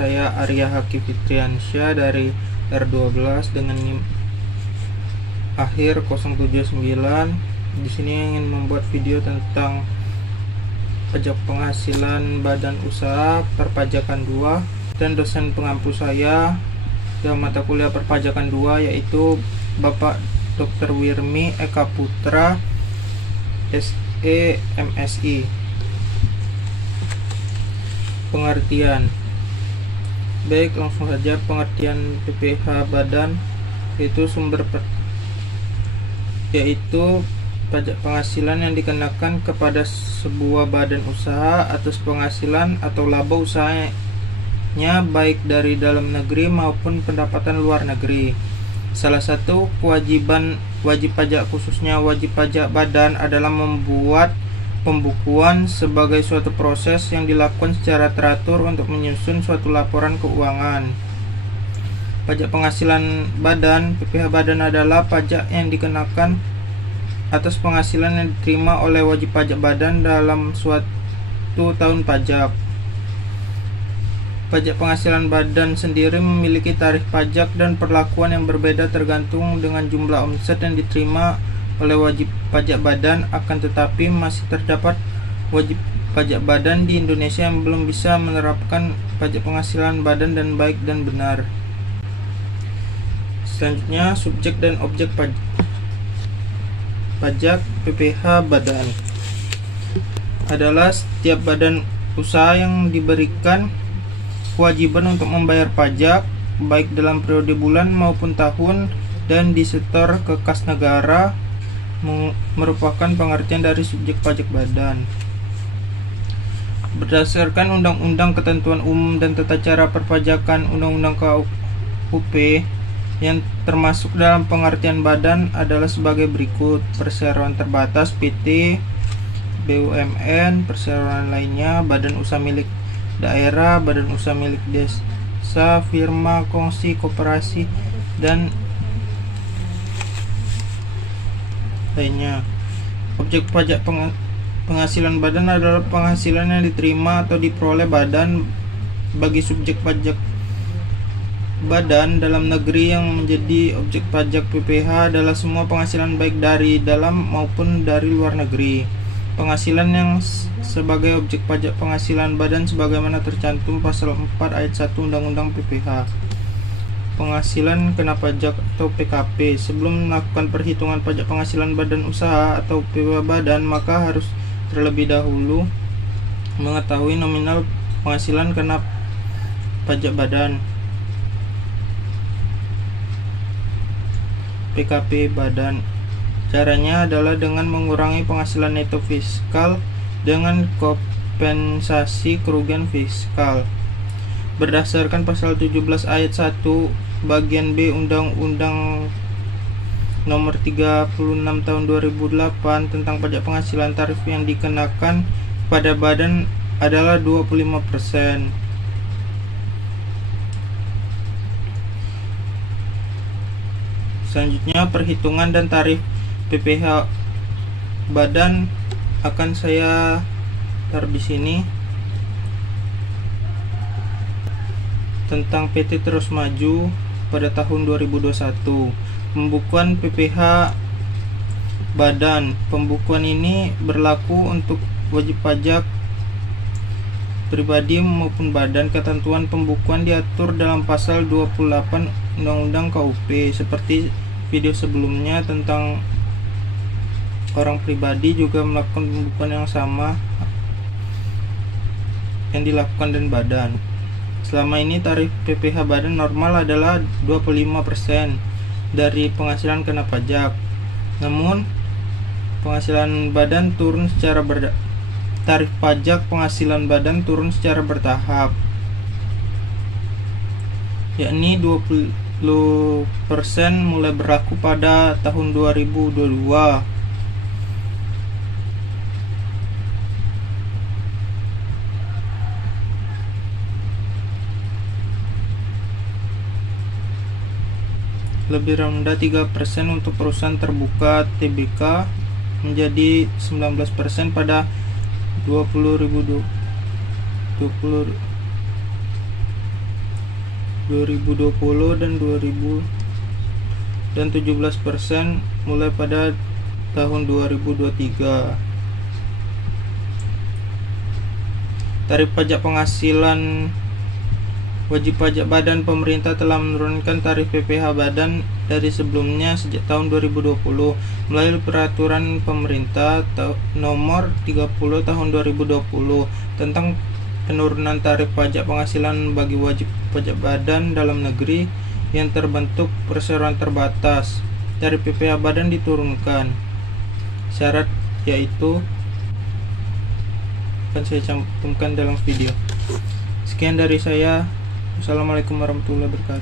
saya Arya Haki Fitriansyah dari R12 dengan NIM akhir 079. Di sini ingin membuat video tentang pajak penghasilan badan usaha perpajakan 2, dan dosen pengampu saya dalam mata kuliah perpajakan 2 yaitu Bapak Dr. Wirmi Eka Putra SE MSI. Pengertian. Baik, langsung saja. Pengertian PPh badan itu yaitu pajak penghasilan yang dikenakan kepada sebuah badan usaha atas penghasilan atau laba usahanya baik dari dalam negeri maupun pendapatan luar negeri. Salah satu wajib pajak, khususnya wajib pajak badan, adalah membuat pembukuan sebagai suatu proses yang dilakukan secara teratur untuk menyusun suatu laporan keuangan. Pajak penghasilan badan (PPh badan) adalah pajak yang dikenakan atas penghasilan yang diterima oleh wajib pajak badan dalam suatu tahun pajak. Pajak penghasilan badan sendiri memiliki tarif pajak dan perlakuan yang berbeda tergantung dengan jumlah omset yang diterima oleh wajib pajak badan. Akan tetapi masih terdapat wajib pajak badan di Indonesia yang belum bisa menerapkan pajak penghasilan badan dan baik dan benar. Selanjutnya, subjek dan objek pajak PPh badan adalah setiap badan usaha yang diberikan kewajiban untuk membayar pajak baik dalam periode bulan maupun tahun dan disetor ke kas negara, merupakan pengertian dari subjek pajak badan. Berdasarkan Undang-Undang Ketentuan Umum dan Tata Cara Perpajakan, Undang-Undang KUP, yang termasuk dalam pengertian badan adalah sebagai berikut: perseroan terbatas PT, BUMN, perseroan lainnya, badan usaha milik daerah, badan usaha milik desa, firma, kongsi, koperasi, dan lainnya. Objek pajak penghasilan badan adalah penghasilan yang diterima atau diperoleh badan. Bagi subjek pajak badan dalam negeri yang menjadi objek pajak PPh adalah semua penghasilan baik dari dalam maupun dari luar negeri. Penghasilan yang sebagai objek pajak penghasilan badan sebagaimana tercantum pasal 4 ayat 1 Undang-Undang PPh. Penghasilan kena pajak atau PKP. Sebelum melakukan perhitungan pajak penghasilan badan usaha atau PPh badan, maka harus terlebih dahulu mengetahui nominal penghasilan kena pajak badan PKP badan. Caranya adalah dengan mengurangi penghasilan neto fiskal dengan kompensasi kerugian fiskal. Berdasarkan pasal 17 ayat 1 bagian B Undang-Undang Nomor 36 Tahun 2008 tentang pajak penghasilan, tarif yang dikenakan pada badan adalah 25%. Selanjutnya, perhitungan dan tarif PPh badan akan saya taruh di sini. Tentang PT Terus Maju pada tahun 2021. Pembukuan PPh badan. Pembukuan ini berlaku untuk wajib pajak pribadi maupun badan. Ketentuan pembukuan diatur dalam pasal 28 Undang-Undang KUP. Seperti video sebelumnya tentang orang pribadi juga melakukan pembukuan yang sama yang dilakukan dan badan. Selama ini tarif PPh badan normal adalah 25% dari penghasilan kena pajak. Namun penghasilan badan turun secara tarif pajak penghasilan badan turun secara bertahap, yakni 20% mulai berlaku pada tahun 2022. Lebih rendah 3% untuk perusahaan terbuka TBK, menjadi 19% pada 20.000 2020 dan 17% mulai pada tahun 2023. Tarif pajak penghasilan wajib pajak badan. Pemerintah telah menurunkan tarif PPh badan dari sebelumnya sejak tahun 2020 melalui peraturan pemerintah nomor 30 tahun 2020 tentang penurunan tarif pajak penghasilan bagi wajib pajak badan dalam negeri yang terbentuk perseroan terbatas. Tarif PPh badan diturunkan. Syarat yaitu akan saya cantumkan dalam video. Sekian dari saya. Wassalamualaikum warahmatullahi wabarakatuh.